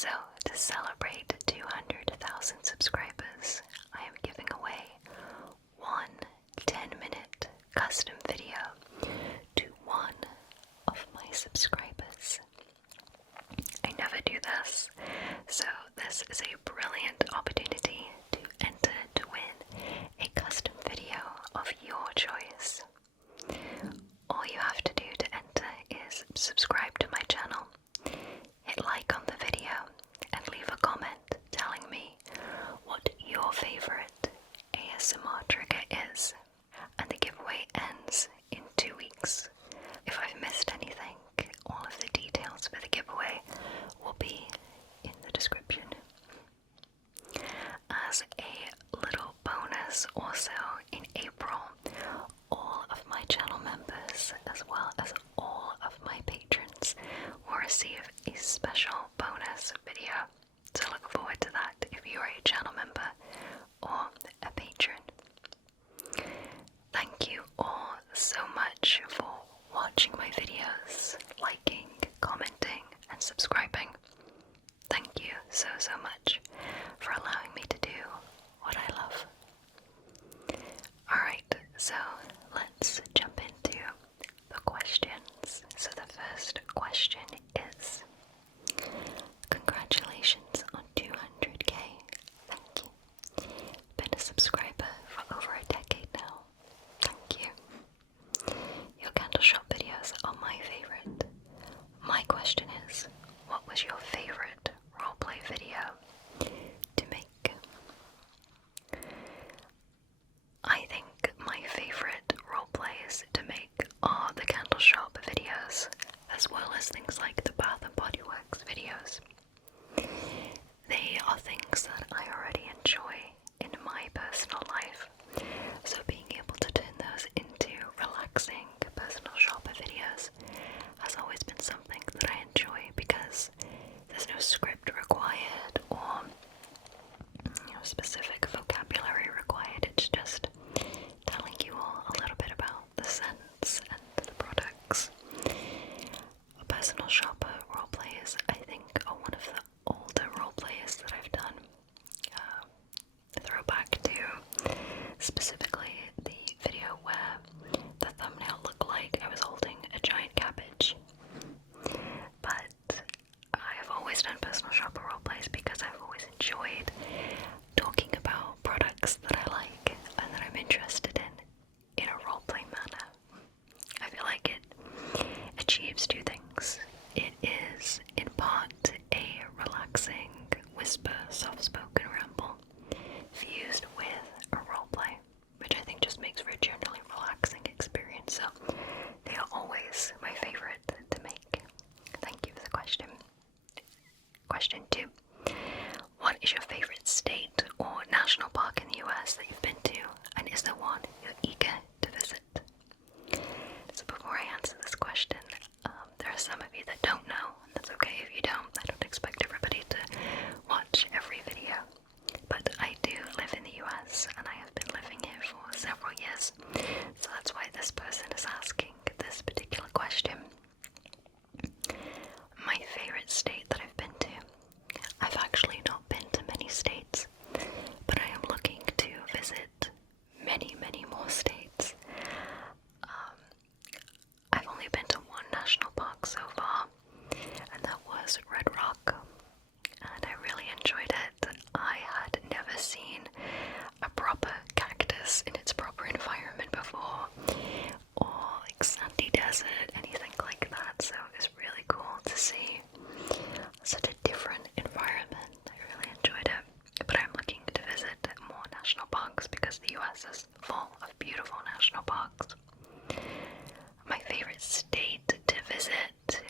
So, to celebrate 200,000 subscribers, I am giving away one 10-minute custom video to one of my subscribers. I never do this, so this is a brilliant opportunity to enter to win a custom video of your choice. All you have to do to enter is subscribe to my channel, hit like on the video, and leave a comment telling me what your favorite ASMR trigger is. And the giveaway ends in 2 weeks. If I've missed anything, all of the details for the giveaway will be in the description. As a little bonus, also in April, all of my channel members, as well as all of my patrons, will receive a special bonus video. So look forward to that if you're a channel member or a patron. Thank you all so much for watching my videos, liking, commenting, and subscribing. Thank you so much for allowing me to do what I love. Alright, so let's jump into the questions. So the first question is, congratulations on 200k. Thank you. Been a subscriber for over a decade now. Thank you. Your candle shop videos are my favorite. My question is, what was your favorite roleplay video to make? I think my favorite roleplays to make are the candle shop videos, as well as things like the Bath and Body Works videos. They are things that I already enjoy in my personal life, so being able to turn those into relaxing personal shopper videos has always been something that I enjoy because there's no script required or specific vocabulary required. It's just telling you all a little bit about the scents and the products. Personal shopper roleplays, I think, are one of the older roleplays that I've done. Throwback to specifically the video where the thumbnail looked like I was holding a giant cabbage. But I have always done personal shopper roleplays because I've always enjoyed talking about products that I like and that I'm interested in a roleplay manner. I feel like it achieves two things. It is, in part, a relaxing whisper, soft-spoken ramble fused with a roleplay, which I think just makes for a generally relaxing experience. So they are always my favorite to make. Thank you for the question. Question 2. What is your favorite state or national park in the US that you've been to, and is there one you're eager to visit? So before I answer this question, there are some of you that don't know, and that's okay if you don't. I don't expect everybody to watch every video. But I do live in the US, and I have been living here for several years, so that's why this person is asking this particular question. My favorite state that I've been to, I've actually not been to many states, but I am looking to visit many more states. I've only been to one national park so far, and that was Red Rock, and I really enjoyed it. I had never seen a proper cactus in its proper environment before, or like sandy desert, anything like that, so it was really cool to see such a different environment. I really enjoyed it, but I'm looking to visit more national parks because the US is full of beautiful national parks. My favorite state to visit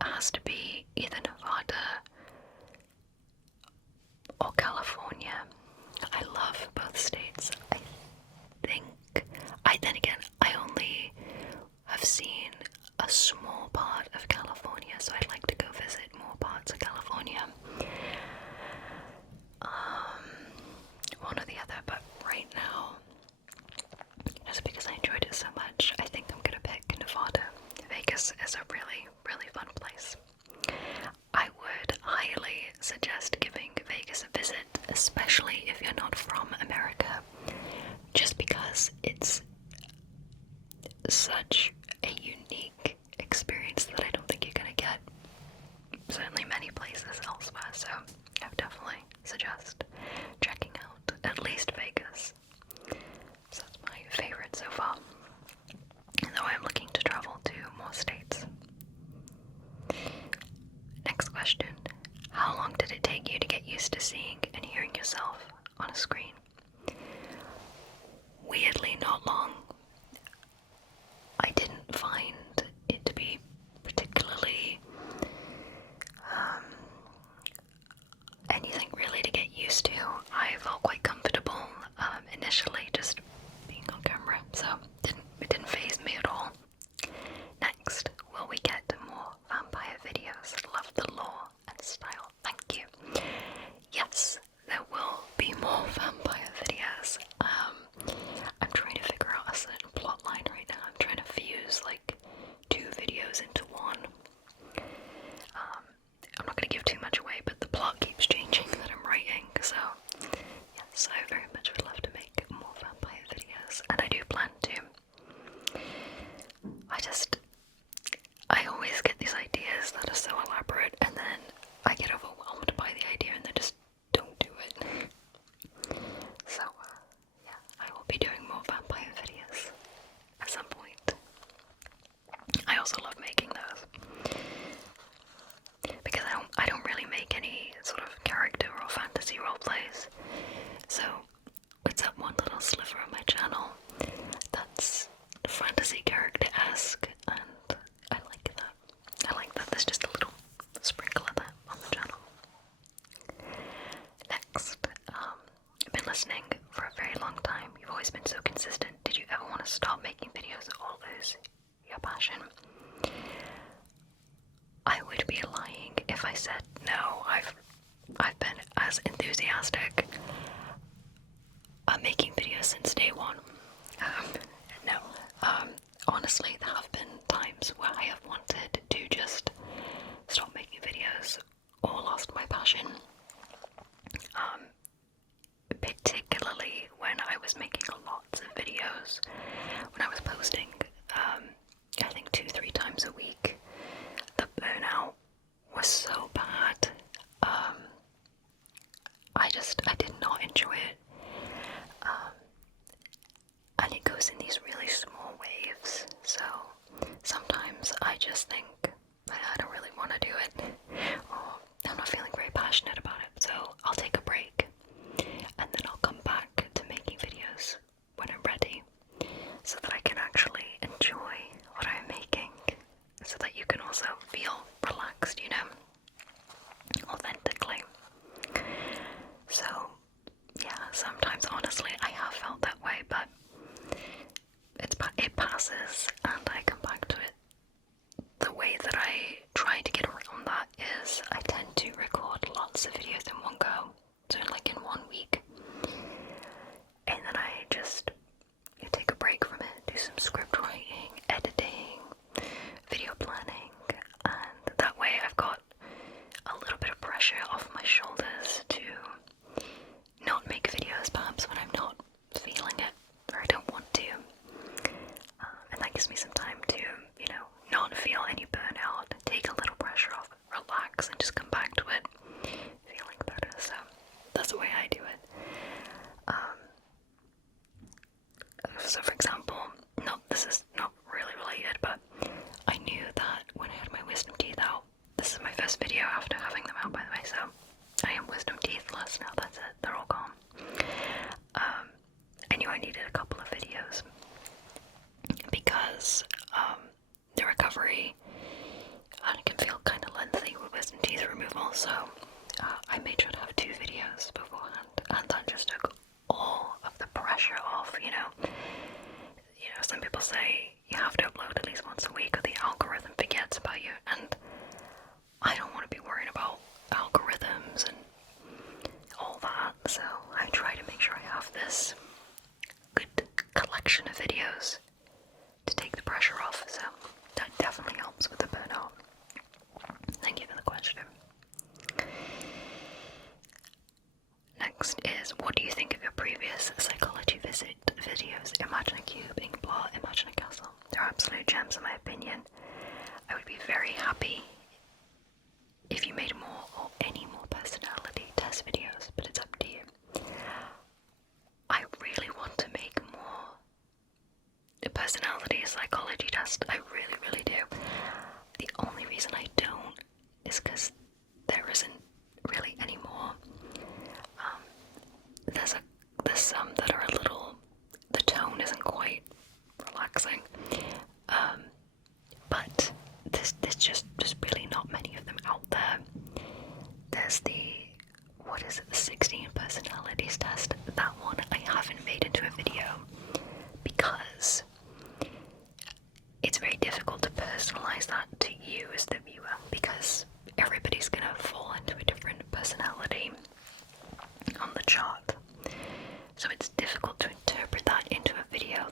has to be either Nevada or California. I love both states. I only have seen a small part of California, so I'd like to go visit more parts of California. One or the other, but right now, just because I enjoyed it so much, I think I'm gonna pick Nevada. Vegas is a really fun place. I would highly question. How long did it take you to get used to seeing and hearing yourself on a screen? Weirdly, not long. I didn't find it to be particularly anything really to get used to. I felt quite comfortable initially just being on camera, so it didn't faze me at all. Next, will we get more vampire videos? Love the lore and style. Thank you. Yes, there will be more vampire videos. I'm trying to figure out a certain plot line right now. I'm trying to fuse like 2 videos into one. I'm not going to give too much away, but the plot keeps changing that I'm writing, so yes, I very much would love to make more vampire videos, and I do plan to. I always get these ideas that are so elaborate, and then I get overwhelmed by the idea and then just don't do it. So, yeah, I will be doing more vampire videos at some point. I also love making those. Because I don't really make any sort of character or fantasy roleplays. So it's that one little sliver of my channel that's fantasy character-esque, and I like that. I like that there's just a little sprinkle of that on the channel. Next, I've been listening for a very long time. You've always been so consistent. Did you ever want to stop making videos or lose your passion? I would be lying if I said no. I've been as enthusiastic making videos since day one. No. Honestly, there have been times where I have wanted to just stop making videos or lost my passion. Particularly when I was making lots of videos, when I was posting, I think 2-3 times a week. The burnout was so bad. I did not enjoy it. And it goes in these really small waves, so sometimes I just think I don't really want to do it, or I'm not feeling very passionate about it, so I'll take a break, and then I'll come back to making videos when I'm ready, so that I can actually enjoy what I'm making, so that you can also feel relaxed, you know, authentically. So, yeah, sometimes honestly I have felt that way, but it passes and I come back to it. The way that I try to get around that is I tend to record lots of videos in one go, so like in 1 week, and then I just take a break from it, do some script writing, editing, video planning, and that way I've got a little bit of pressure off my shoulders to not make videos perhaps when I'm not feeling it or I don't want to, and that gives me some time to, you know, not feel any burnout, take a little pressure off, relax, and just come back to it feeling better. So that's the way I do it. So for example, this is not really related, but I knew that when I had my wisdom teeth out, this is my first video after having them out, by the way, so I am wisdom teethless now. That's it, they're all gone. I knew I needed a couple of videos because the recovery can feel kind of lengthy with wisdom teeth removal, so I made sure to have 2 videos beforehand, and that just took all of the pressure off, you know. Some people say you have to upload at least once a week or the algorithm forgets about you, and I don't want to be worrying about algorithms and all that, so I try to make sure I have this good collection of videos to take the pressure off, so that definitely helps with the burnout. Thank you for the question. Next is, what do you think of your previous psychology visit videos? Imagine a cube, Inkblot, Imagine a castle. They're absolute gems in my opinion. I would be very happy if you made more or any more personality test videos, but it's up to you. I really want to make more personality psychology tests. I really, really do. The only reason I don't is because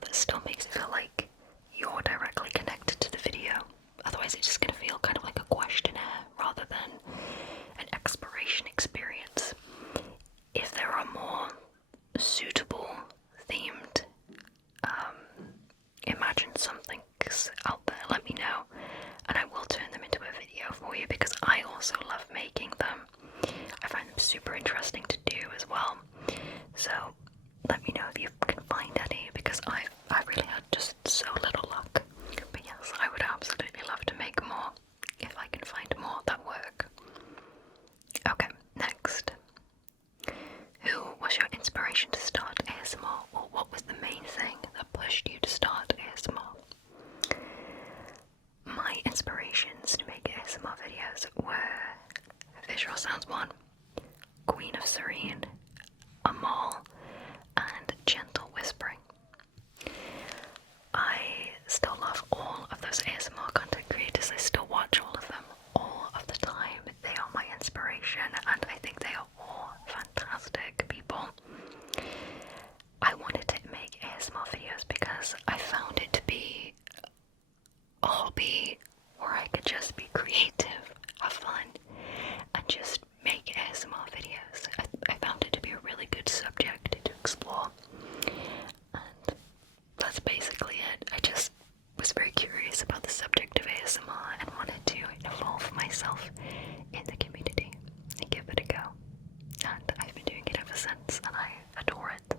that still makes it feel like you're directly connected to the video. Otherwise it's just going to feel kind of like a questionnaire rather than an exploration experience. If there are more suitable themed imagine somethings out there, let me know, and I will turn them into a video for you, because I also love making them. I find them super interesting to do as well. So let me know if you can find any, because I really had just so little luck. But yes, I would absolutely love to make more if I can find more that work. Okay, next. Who was your inspiration to start ASMR, or what was the main thing that pushed you to start ASMR? My inspirations to make ASMR videos were Visual Sounds 1, Queen of Serene, Amal, and Gentle Whispering. I still love all of those ASMR content creators. I still watch all of them all of the time. They are my inspiration, and I think they are all fantastic people. I wanted to make ASMR videos because I found it to be a hobby where I could just be creative, have fun, and just make ASMR videos. I found it to be a really good subject to explore, and that's basically it. I just was very curious about the subject of ASMR and wanted to involve myself in the community and give it a go. And I've been doing it ever since, and I adore it.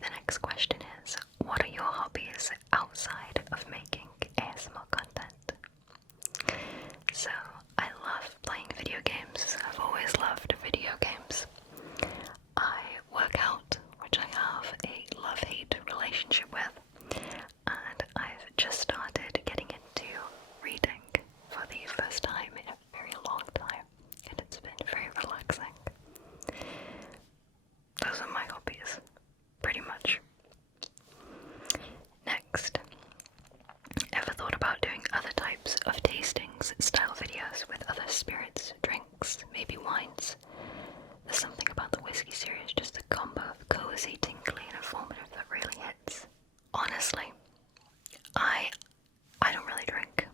The next question is, what are your hobbies outside of making ASMR content? So, I love playing video games. I've always loved video games. I work out, which I have a love-hate relationship with, and I've just started getting into reading for the first time in a very long time, and it's been very relaxing. Those are my hobbies, pretty much. Next, ever thought about doing other types of tastings style videos with other spirits, drinks, maybe wines? There's something about the whiskey series, just a combo of cozy, tingly, and informative that really hits. Honestly, I don't really drink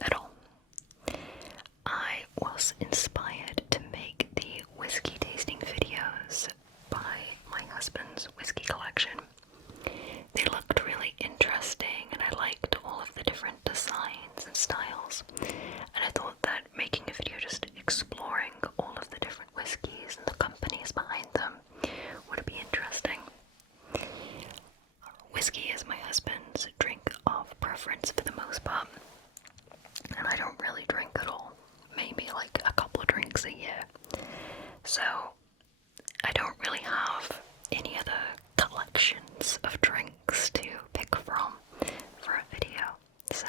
at all. I was inspired to make the whiskey tasting videos by my husband's whiskey collection. They looked really interesting, and I liked all of the different designs and styles, and I thought that making a video just exploring all of the different whiskies and the companies behind them would be interesting. Whiskey is my husband's drink of preference for the most part, and I don't really drink at all, maybe like a couple of drinks a year, so I don't really have any other collections of drinks to pick from for a video, so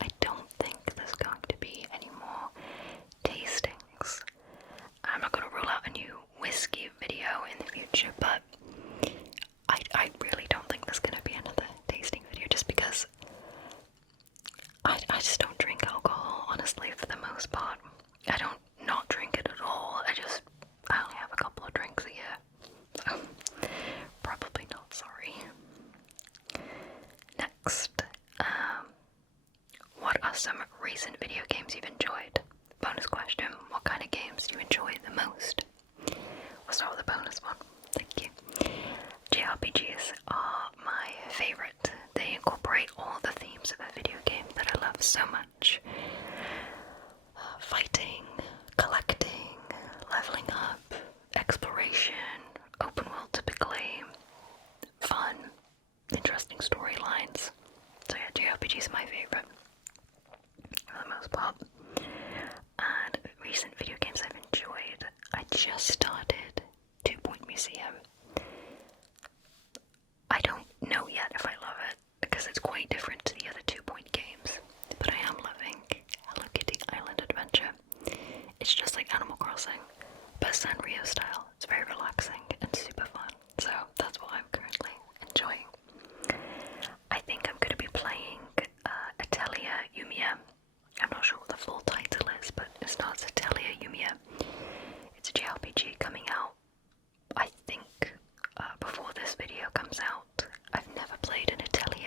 I don't think there's going to be any more tastings. I'm not going to rule out a new whiskey video in the future, but I really don't think there's going to be another tasting video, just because I just don't drink alcohol, honestly, for the most part. I don't not drink it at all. I only have a couple of drinks a year, so probably not, sorry. Next, what are some recent video games you've enjoyed? Bonus question, what kind of games do you enjoy the most? We'll start with the bonus one, thank you. JRPGs are my favourite. They incorporate all the themes of a video game that I love so much. Fighting, collecting, leveling up, exploration, open world typically, fun, interesting storylines. So yeah, JRPG is my favourite for the most part. And recent video games I've enjoyed, I just started 2 Point Museum. I don't know yet if I love it, because it's quite different to the other 2 Point games, but I am loving Hello Kitty Island Adventure. It's just like Animal Crossing, but Sanrio style. It's very relaxing and super fun, so that's what I'm currently enjoying. I think I'm going to be playing Atelier Yumiya. I'm not sure what the full title is, but it starts Atelier Yumiya. It's a JRPG coming out, I think, before this video comes out. I've never played an Atelier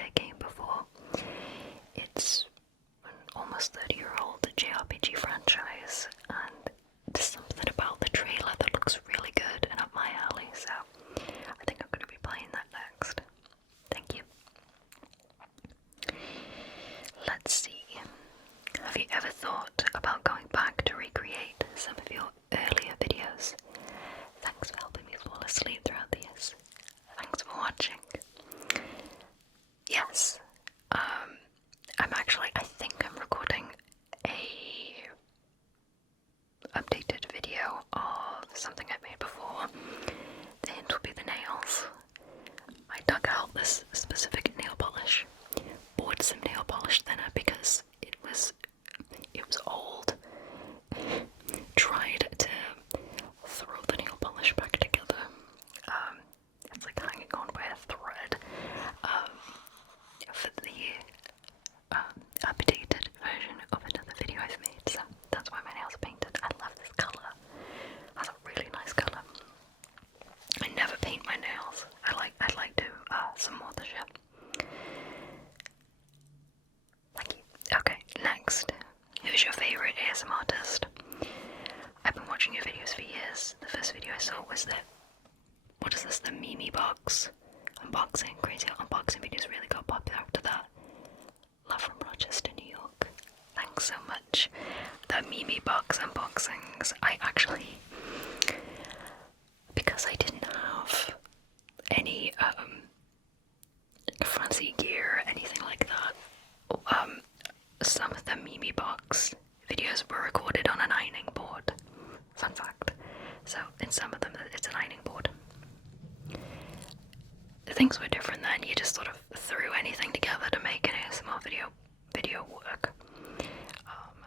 things. I actually, because I didn't have any fancy gear, anything like that, some of the Mimi Box videos were recorded on an ironing board. Fun fact. So in some of them it's an ironing board. Things were different then. You just sort of threw anything together to make an ASMR video work.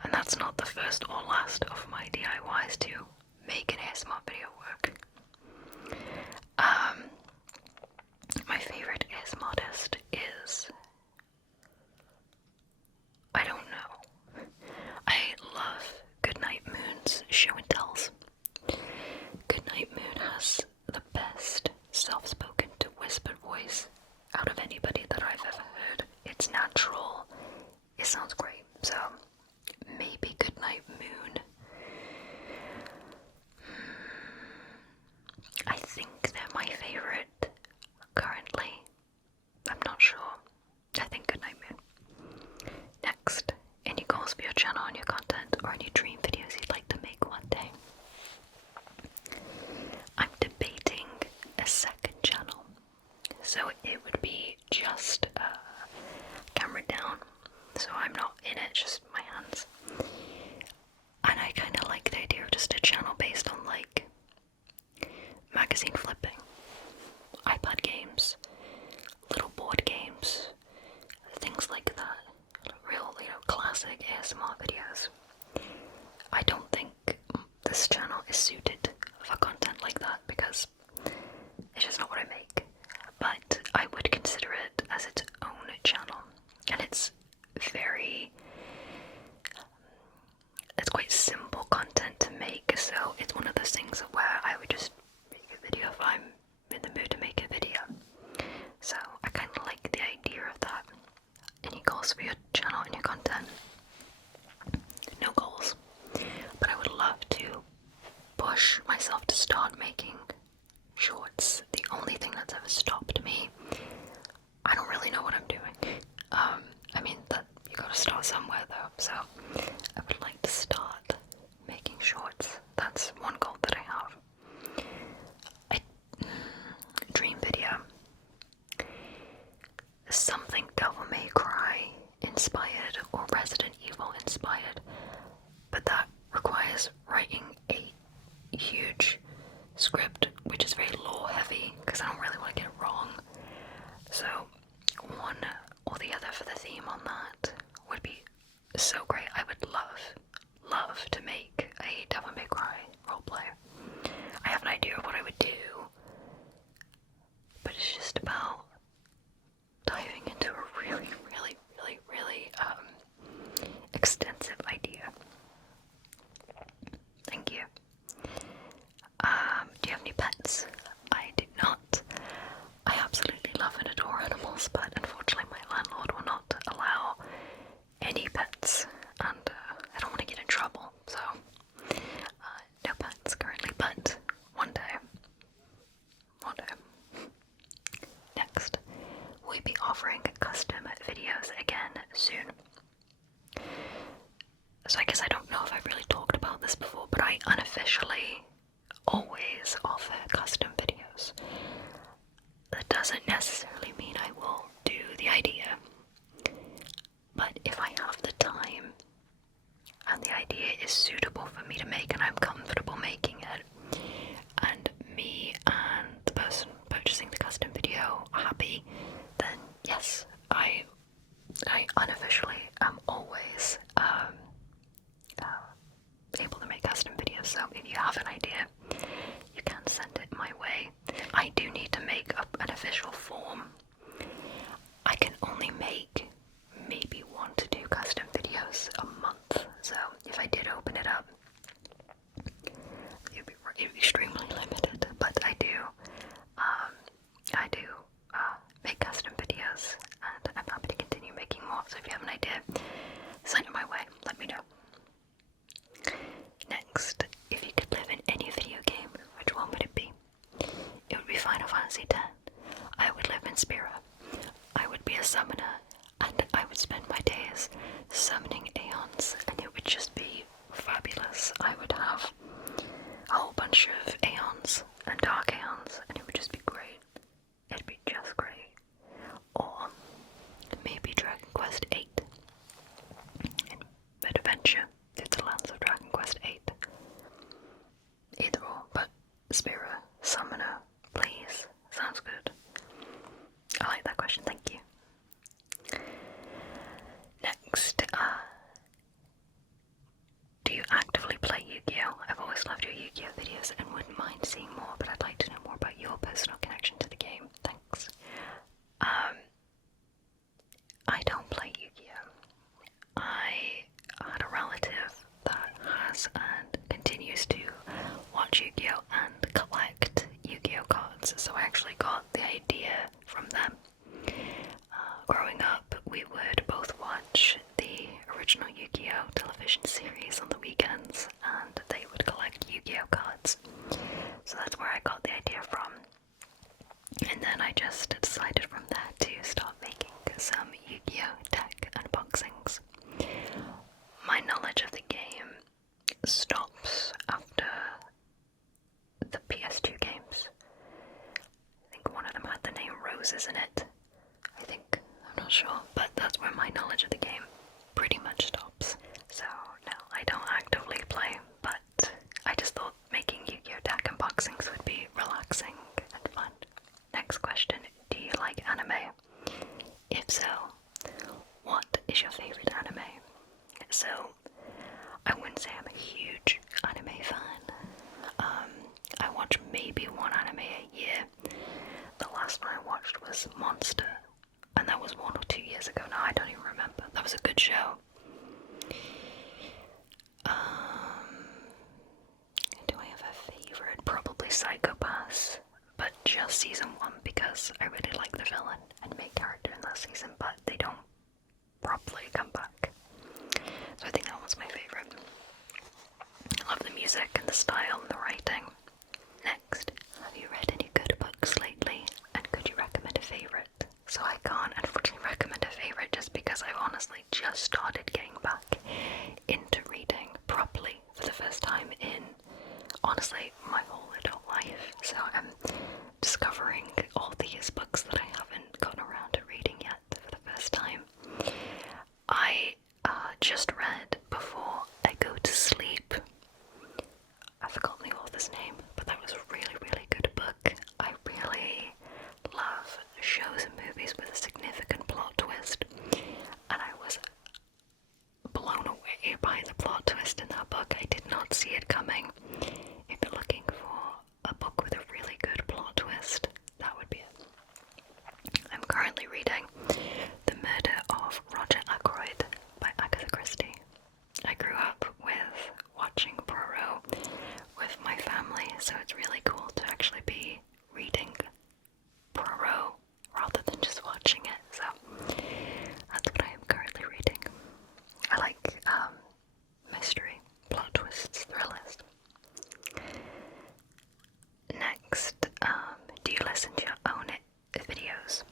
And that's not the first or last of my DIYs to make an ASMR video work. My favorite ASMR artist is, I don't know. I love Goodnight Moon's show and tells. Goodnight Moon has the best self-spoken to whispered voice out of anybody that I've ever heard. It's natural. It sounds great. So maybe Goodnight Moon. I think they're my favorite currently. I'm not sure. I think Goodnight Moon. Next, any goals for your channel and your content, or any dream videos you'd like to make one day? I'm debating a second channel. So it would be just camera down. So I'm not in it, just my hands. And I kind of like the idea of just a channel based on like magazine flipping, iPad games, little board games, things like that. Real, classic ASMR videos. I don't think this channel is suited for content like that because it's just not what I make. But I would consider it as its own channel, and it's quite simple content to make, so it's one of those things where I would just make a video if I'm in the mood to make a video. So I kind of like the idea of that. Any goals for your channel and your content? No goals, but I would love to push myself to start making shorts. The only thing that's ever stopped me, I don't really know what I'm doing. I mean, that you gotta start somewhere though, so I would like to start making shorts. That's one goal that I have. Dream video. Something Devil May Cry inspired or Resident Evil inspired, but that requires writing a huge script, which is very lore heavy because I don't really want to get it wrong. So one or the other for the theme on that would be so great. I would love to make a Devil May Cry roleplay. I have an idea of what I would do, but it's just about diving into a really extensive idea. Thank you. Do you have any pets? I do not. I absolutely love and adore animals, but unfortunately my landlord will not allow any pets, and I don't want to get in trouble, so no pets currently, but one day. Next, we'll be offering custom videos again soon. So I guess I don't know if I've really talked about this before, but I unofficially always offer custom videos. That doesn't necessarily mean I will do the idea, but if I have the time and the idea is suitable for me to make and I'm comfortable making it, and me and the person purchasing the custom video are happy, then yes, I unofficially am always able to make custom videos. So if you have an idea, you can send it my way. I do need to make up an official form. I can only make maybe 1 to 2 custom videos a month, so if I did open it up, it'd be extremely limited, but I do make custom videos, and I'm happy to continue making more, so if you have an idea, send it my way, let me know. Next, if you could live in any video game, which one would it be? It would be Final Fantasy X. I would live in Spira. I would be a summoner, and I would spend my days summoning Aeons, and it would just be fabulous. I would have Clash of Aeons and Dark Aeons, and it would just be great. It'd be just great. Or maybe Dragon Quest 8. And adventure through the lands of Dragon Quest 8. Either or, but Spira, Summoner, please. Sounds good. I like that question, thank you. Next, do you actively play Yu-Gi-Oh? I've always loved your Yu-Gi-Oh videos and wouldn't mind seeing more, but I'd like to know more about your personal connection to the game. Thanks. I don't play Yu-Gi-Oh. I had a relative that has and continues to watch Yu-Gi-Oh and collect Yu-Gi-Oh cards, so I actually got the idea from them. Growing up, we would both watch the original Yu-Gi-Oh television series on the weekends, and they would collect Yu-Gi-Oh cards. So that's where I got the idea from. And then I just decided from there to start making some Yu-Gi-Oh deck unboxings. My knowledge of the game stops after the PS2 games. I think one of them had the name Roses in it. I'm not sure, but that's where my knowledge of the game pretty much stops. So no, I don't actively play, but I just thought making Yu-Gi-Oh deck unboxings would be relaxing and fun. Next question, do you like anime? If so, what is your favorite anime? So, I wouldn't say I'm a huge anime fan. I watch maybe one anime a year. The last one I watched was Monster, and that was 1 or 2 years ago now, I don't even remember. That was a good show. Do I have a favorite? Probably Psycho-Pass, but just season 1 because I really like the villain and main character in that season, but they don't properly come back. So I think that one's my favorite. I love the music and the style and the writing. Next, have you read any good books lately, and could you recommend a favorite? So I can't unfortunately recommend a favorite just because I've honestly just started getting back into reading properly for the first time in, honestly, my whole adult life. So I'm discovering all these books that I haven't gotten around to reading yet for the first time. I just read Before I Go to Sleep. I've forgotten the author's name, but that was a really, really good book. I really love shows and movies with a significant plot twist, and I was blown away by the plot twist in that book. I did not see it coming. If you're looking for a book with a really good plot twist, that would be it. I'm currently reading The Murder of Roger Ackroyd by Agatha Christie. I grew up with watching Poirot with my family, so it's really cool to actually be reading Poirot rather than just watching it. So that's what I am currently reading. I like mystery, plot twists, thrillers. Next, do you listen to your own videos?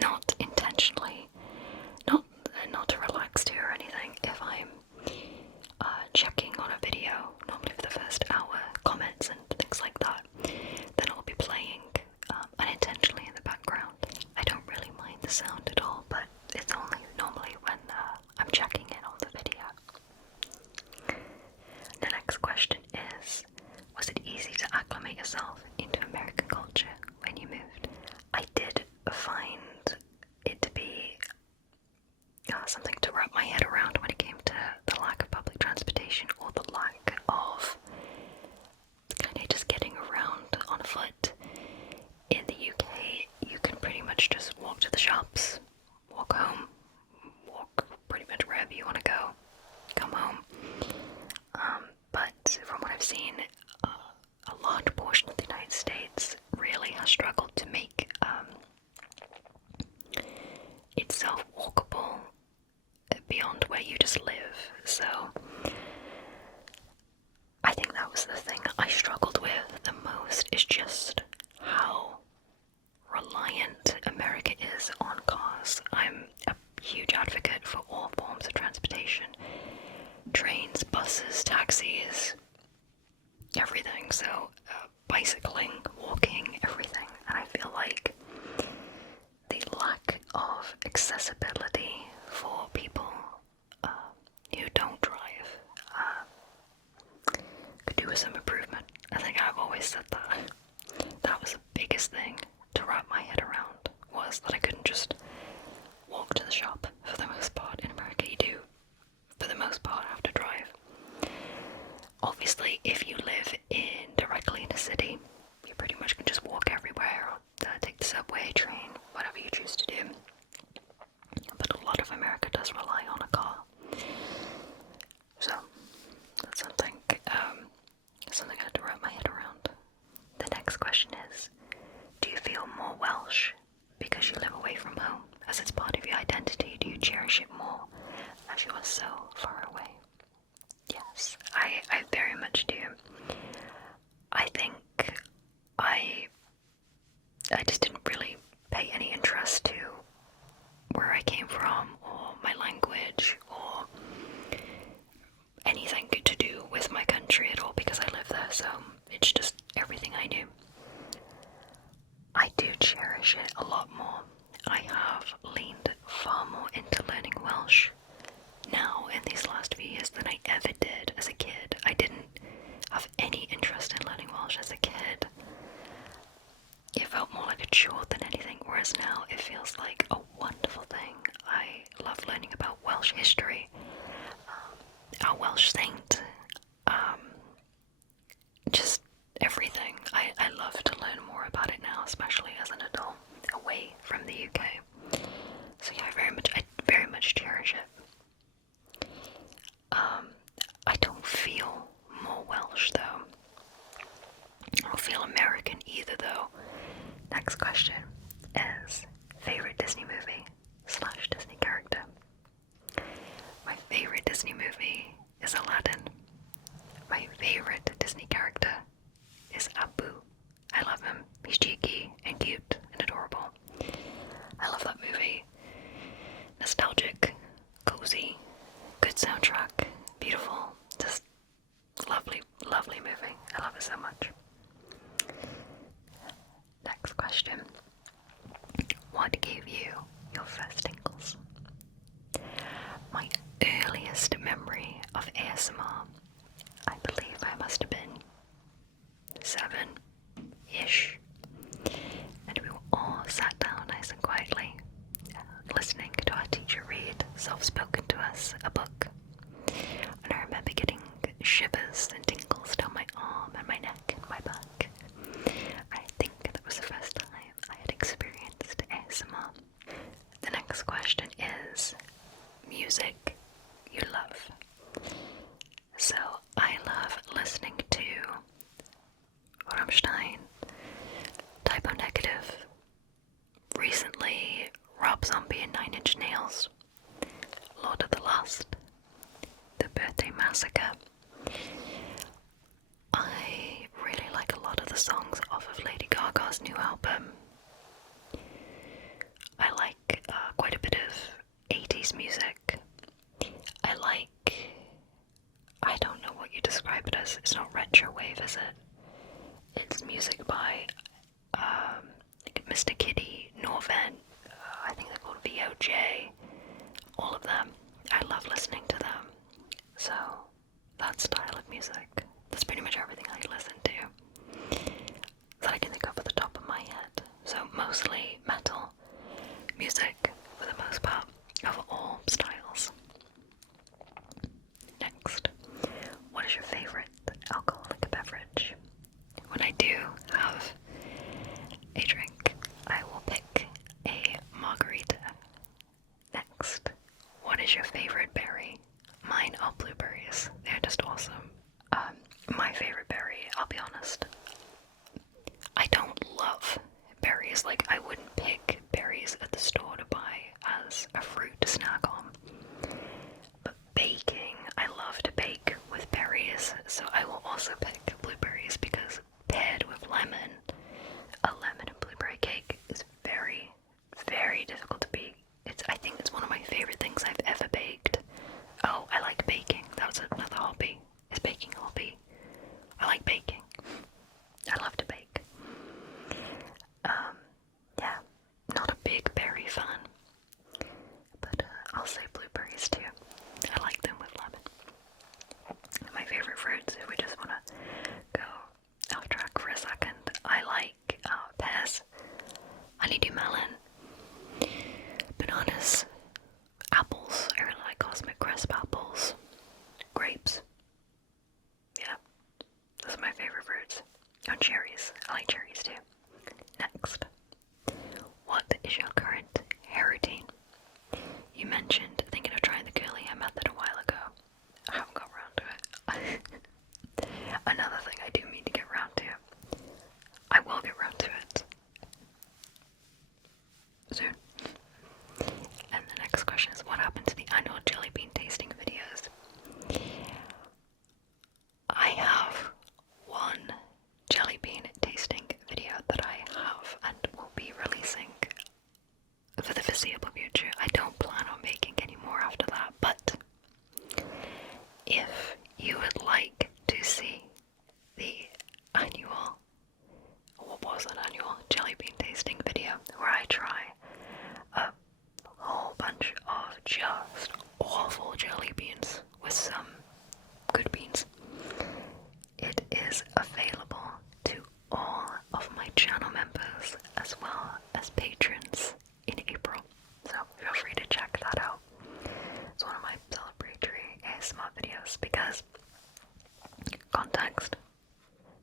Not intentionally, not to relax to or anything. If I'm checking on a video, normally for the first hour, comments and things like that, then I'll be playing unintentionally in the background. I don't really mind the sound at all, but it's only normally when I'm checking in on the video. The next question is, was it easy to acclimate yourself into American culture when you moved? I did find it to be something to wrap my head around when it came to the lack of public transportation or the lack of kind of just getting around on foot. In the UK, you can pretty much just walk to the shops, walk home, walk pretty much wherever you want to go, come home. But from what I've seen, a large portion of the United States really has struggled to make itself walkable beyond where you just live. So I think that was the thing I struggled with the most, is just how reliant America is on cars. I'm a huge advocate for all forms of transportation. Trains, buses, taxis, everything. So bicycling, walking, everything. And I feel like the lack of accessibility for people who don't drive could do with some improvement. I think I've always said that. That was the biggest thing to wrap my head around, was that I couldn't just walk to the shop for the most part. In America, you do, for the most part, have to drive. Obviously, if you live directly in a city, you pretty much can just walk everywhere, or take the subway, train, whatever you choose to do. But a lot of America does rely on a car. So, that's something I had to wrap my head around. The next question is, do you feel more Welsh because you live away from home, as it's part of your identity? Do you cherish it more as you are so far away? Yes, I very much do. I think I just didn't really pay any interest to where I came from, or my language, or anything to do with my country at all, because I live there, so it's just everything I knew. I do cherish it a lot more. I have leaned far more into learning Welsh now in these last few years than I ever did as a kid. I didn't have any interest in learning Welsh as a kid. It felt more like a chore than anything, whereas now it feels like a wonderful thing. I love learning about Welsh history, our Welsh saint, just everything. I love to learn more about it now, especially as an adult, away from the UK. So yeah, I very much cherish it. I don't feel more Welsh though. I don't feel American either though. Next question is favorite Disney movie / Disney character. My favorite Disney movie is Aladdin. My favorite Disney character is Abu. I love him. He's cheeky and cute and adorable. I love that movie. Nostalgic, cozy, good soundtrack, beautiful, just lovely, lovely movie. I love it so much. Next question. What gave you your first tingles? My earliest memory of ASMR, I believe I must have been 7-ish, and we were all sat down nice and quietly, listening to our teacher read soft-spoken to us a book. And I remember getting shivers and tingles down my arm and my neck and my back. I think that was the first time I had experienced ASMR. The next question is music you love. So I love listening to Rammstein, Typo Negative, recently Rob Zombie and 9 Inch Nails, Lord of the Lost, The Birthday Massacre. I really like a lot of the songs off of Lady Gaga's new album. I like quite a bit of 80s music. I don't know what you describe it as. It's not retro wave, is it? It's music by Mr. Kitty, Norvent, I think they're called VOJ, all of them. I love listening to them. So, that style of music, that's pretty much everything I listen to that I can think of at the top of my head. So, mostly metal music for the most part, of all styles. Next, what is your favorite alcoholic beverage? When I do have a drink, I will pick a margarita. Next, what is your favorite berry? Mine are blueberries. They're just awesome. My favorite berry, I'll be honest, I don't love berries. Like, I wouldn't pick berries at the store to buy as a fruit to snack on. But baking, I love to bake with berries, so I will also pick blueberries because paired with lemon, a lemon and blueberry cake is very, very difficult to bake. I think it's one of my favorite things I've ever baked. Oh, I like baking. That was another hobby. Is baking a hobby? I like baking. I like cherries too. Next, what is your current hair routine? You mentioned thinking of trying the curly hair method a while ago. I haven't got around to it. Another thing I do mean to get around to. I will get around to it soon. And the next question is, what happened to the annual jelly bean tasting videos? I have one jelly bean tasting video that I have and will be releasing for the foreseeable future. I don't plan on making any more after that, but if you would like to see the annual, what was an annual jelly bean tasting video where I try a whole bunch of just awful jelly beans with some good beans, it is available to all of my channel members as well as patrons in April, so feel free to check that out. It's one of my celebratory ASMR videos because context,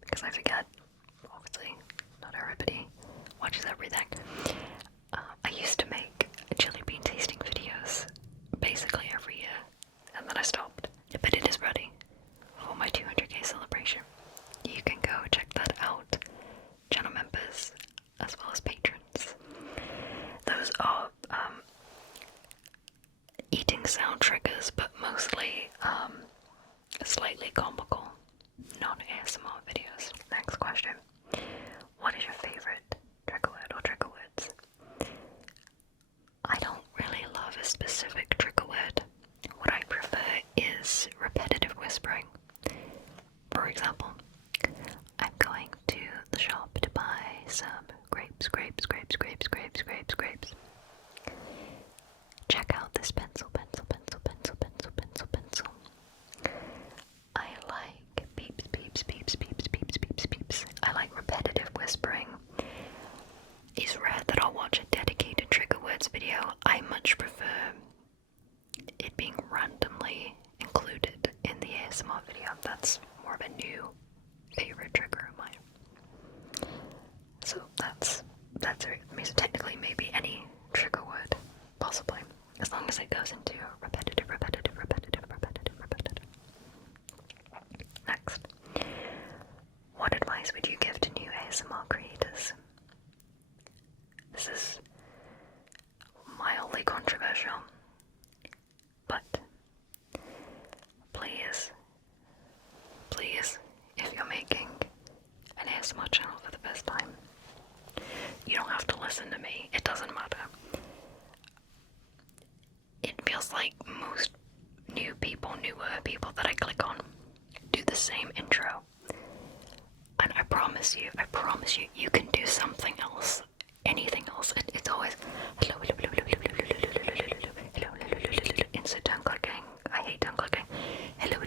because I forget, obviously not everybody watches everything. I used to make jelly bean tasting videos basically every year, and then I stopped, but it is ready for my 200k celebration. You can go check that out, channel members as well as patrons. Those are eating sound triggers, but mostly slightly comical, non-ASMR videos. Next question. What is your favorite trigger word or trigger words? I don't really love a specific trigger word. What I prefer is repetitive whispering. For example, I'm going to the shop to buy some grapes. Check out this pencil. I like beeps. I like repetitive whispering. It's rare that I'll watch a dedicated trigger words video. I much prefer it being randomly included in the ASMR video. That's more of a new favorite trigger of mine. So that's it. I mean, so technically maybe any trigger word, possibly, as long as it goes into repetitive. Next, what advice would you give to new ASMR creators? This is mildly controversial, but please, if you're making an ASMR channel for the first time, you don't have to listen to me, it doesn't matter. It feels like most newer people that I click on do the same intro. And I promise you, you can do something else, anything else. It's always hello, insert tongue clicking. I hate tongue clicking. Hello.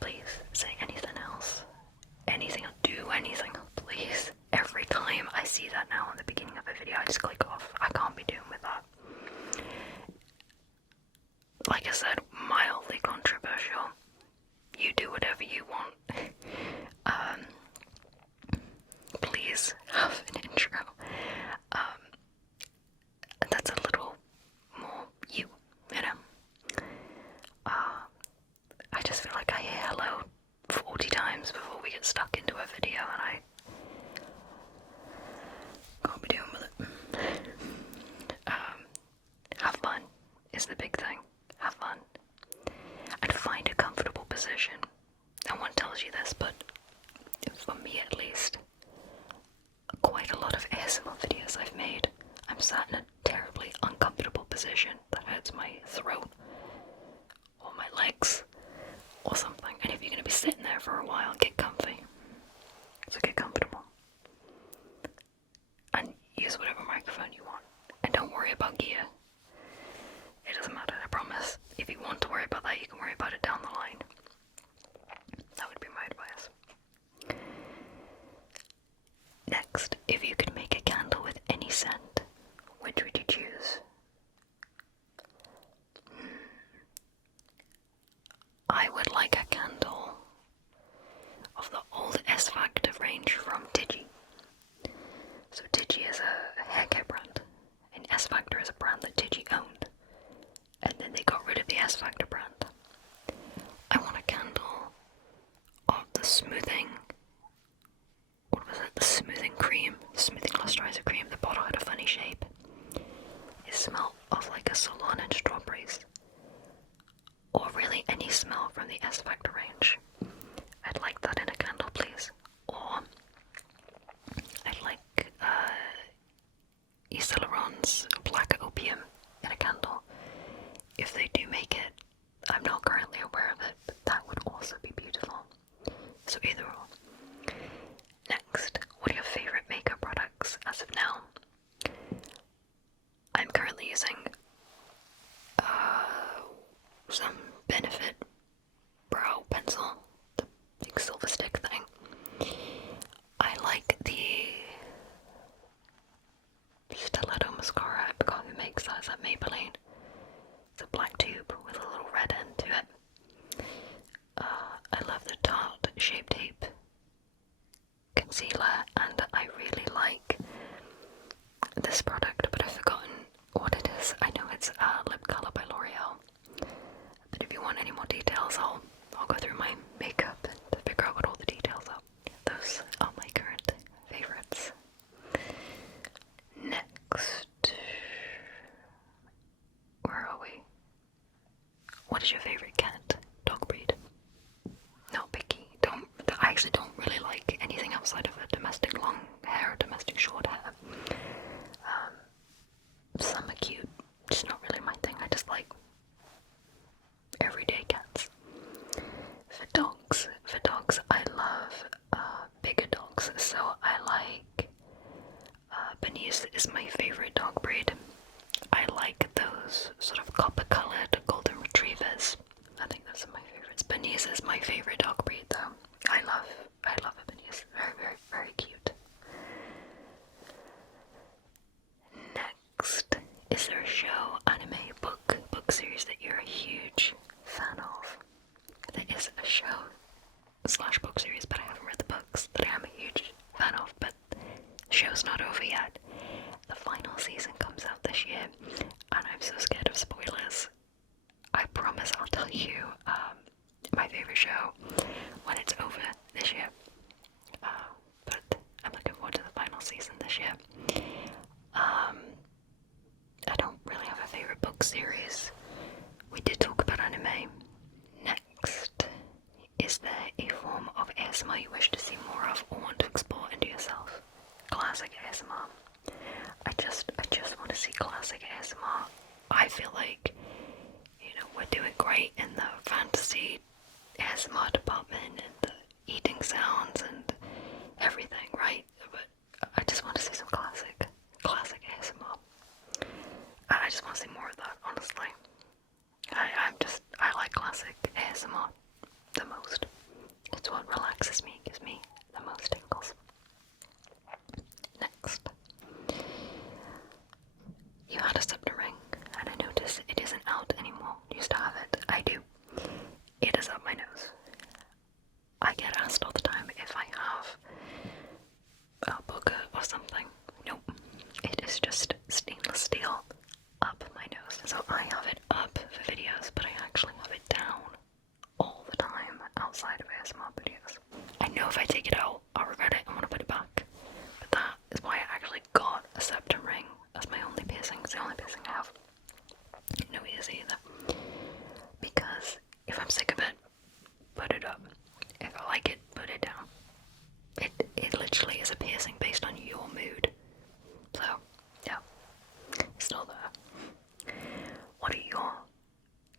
Please say anything else. Do anything, please. Every time I see that now in the beginning of a video, I just click off. I can't be doing with that. Like I said, mildly controversial. You do whatever you want. Please have an intro. That's a little more you know. I just feel like I hear hello 40 times before we get stuck into a video, and I can't be doing with it. Have fun is the big thing. Have fun. And find a comfortable position. No one tells you this, but for me at least, quite a lot of ASMR videos I've made, I'm sat in a terribly uncomfortable position that hurts my throat or my legs or something. And if you're going to be sitting there for a while, get comfy. So get comfortable. And use whatever microphone you want. And don't worry about gear. It doesn't matter, I promise. If you want to worry about that, you can worry about it down the line. That would be my advice. Next, if you could make a candle with any scent, which would you choose? I would like a candle smell from the S Factor range. I'd like that in a candle, please. Or I'd like Yves Saint Laurent's Black Opium in a candle. If they do make it, I'm not currently aware of it, but that would also be beautiful. So either or. Next, what are your favourite makeup products as of now? I'm currently using some Benefit brow pencil, the big silver stick thing. I like the stiletto mascara. I forgot who makes that. Is that Maybelline? It's a black tube with a little red end to it. I love the Tarte Shape Tape concealer, and I really like this product, but I've forgotten what it is. I know it's Lip Color by L'Oreal, but if you want any more details, I'll go through my makeup and figure out what all the details are. Those are my current favorites. Next, where are we? What is your favorite cat? Dog breed? Not picky. I actually don't really like anything outside of a domestic long hair or domestic short hair. Some are cute, just not really my thing. I just like everyday cats. For dogs, I love bigger dogs. So I like Bernese is my favorite dog breed. I like those sort of copper-colored golden retrievers. I think those are my favorites. Bernese is my favorite dog breed, though. I love a Bernese. Very, very, very cute. Next, is there a show, anime, book series that you're a huge fan of? There is a show / book series, but I haven't read the books, that I am a huge fan of, but the show's not over yet. The final season comes out this year, and I'm so scared of spoilers. I promise I'll tell you my favorite show when it's over this year. But I'm looking forward to the final season this year. I don't really have a favorite book series. We did talk about anime. Next, is there a form of ASMR you wish to see more of or want to explore into yourself? Classic ASMR. I just want to see classic ASMR. I feel like, we're doing great in the fantasy ASMR department and the eating sounds and everything, right? But I just want to see some classic ASMR. I just want to see more of that, honestly. I like classic ASMR the most. It's what relaxes me, gives me the most tingles. Next. You had a septum ring, and I notice it isn't out anymore. You used to have it. I do. It is up my nose. I get asked all the time if I have a booger or something. Nope. It is just stainless steel up my nose. So I have it up for videos, but I actually have it down all the time outside of ASMR videos. I know if I take it out, I'll regret it and want to put it back. But that is why I actually got a septum ring as my only piercing. It's the only piercing I have. No ears either. Because if I'm sick of it, put it up. If I like it, put it down. It literally is a piercing based on your mood. So, yeah. Still there. What are your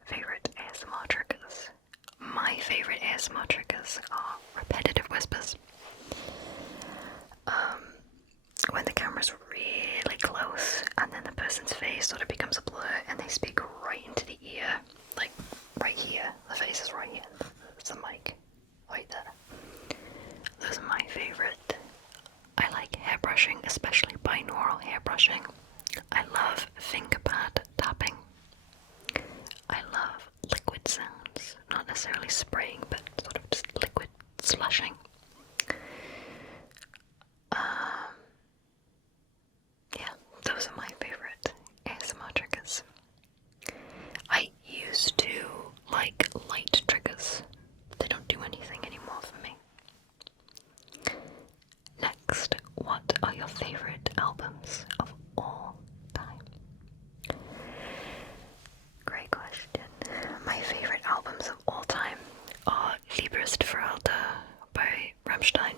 favourite ASMR triggers? My favourite ASMR triggers are repetitive whispers. When the camera's really close and then the person's face sort of becomes a blur and they speak right into the ear, like right here. The face is right here. There's the mic right there. Those are my favourite. I like hair brushing, especially binaural hair brushing. I love finger pad tapping. I love liquid sounds, not necessarily spraying, but sort of just liquid slushing. Yeah, those are my favourite ASMR triggers. I used to like light triggers. They don't do anything anymore for me. Next, what are your favourite albums of all time? Great question. My favourite albums of all Rammstein.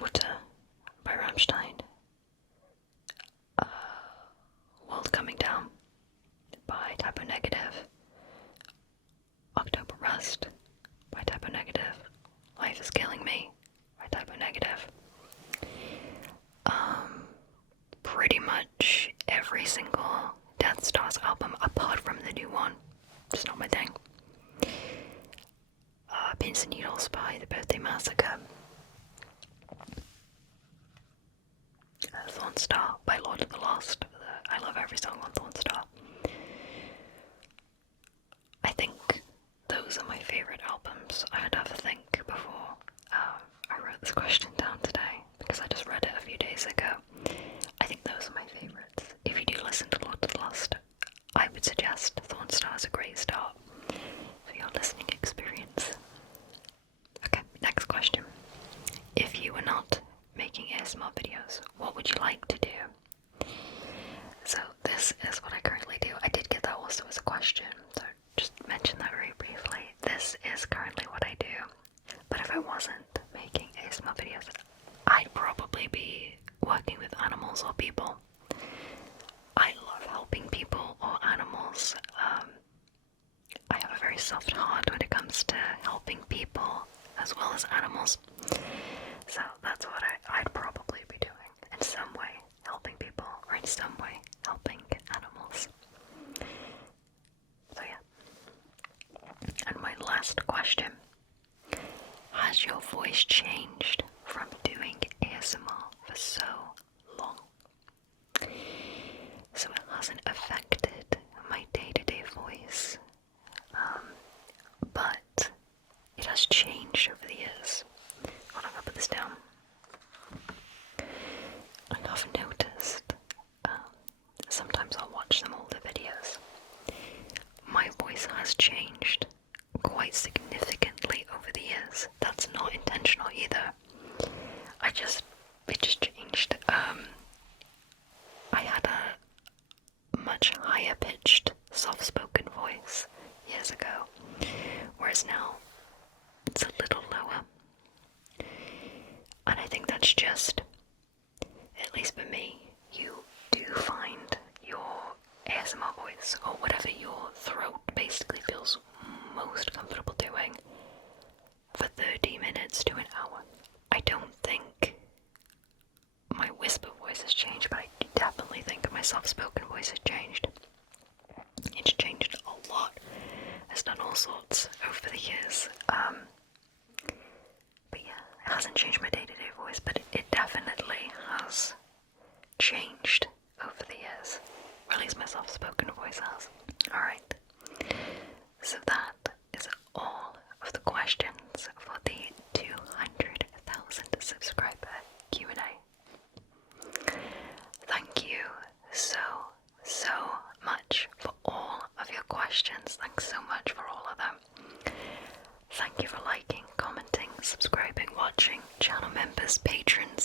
Mutter by Rammstein. World Coming Down by Typo Negative. October Rust by Typo Negative. Life is Killing Me by Typo Negative. Pretty much every single Death Stars album apart from the new one. It's not my thing. Pins and Needles by The Birthday Massacre. Thorn Star by Lord of the Lost. I love every song on Thorn Star. I think those are my favourite albums. I had to have a think before I wrote this question down today, because I just read it a few days ago. I think those are my favourites. If you do listen to Lord of the Lost, I would suggest Thorn Star is a great start for your listening experience. Okay, next question. If you were not making ASMR videos, what would you like to do? So this is what I currently do. I did get that also as a question, so just mention that very briefly. This is currently what I do. But if I wasn't making ASMR videos, I'd probably be working with animals or people. I love helping people or animals. I have a very soft heart when it comes to helping people as well as animals. So that's what I'd probably be doing, in some way helping people, or in some way helping animals. So yeah. And my last question. Has your voice changed from doing ASMR for so long? So it hasn't affected my day-to-day voice, but it has changed over the years. Hold on, I'll put this down. I have noticed, sometimes I'll watch some older videos. My voice has changed quite significantly over the years. That's not intentional either. It just changed. I had a much higher pitched, soft-spoken voice years ago, whereas now it's a little lower. And I think that's just, at least for me, you do find your ASMR voice, or whatever your throat basically feels most comfortable doing, for 30 minutes to an hour. I don't think my whisper voice has changed, but I definitely think my soft-spoken voice has changed. It's changed a lot. It's done all sorts over the years. But yeah, it hasn't changed my day-to-day voice, but it definitely has changed over the years. Or at least my soft-spoken voice has. Alright. So that is all of the questions for the 200,000 subscriber Q&A. Thank you so much for all of your questions. Thanks so much for all of them. Thank you for liking, commenting, subscribing, watching, channel members, patrons,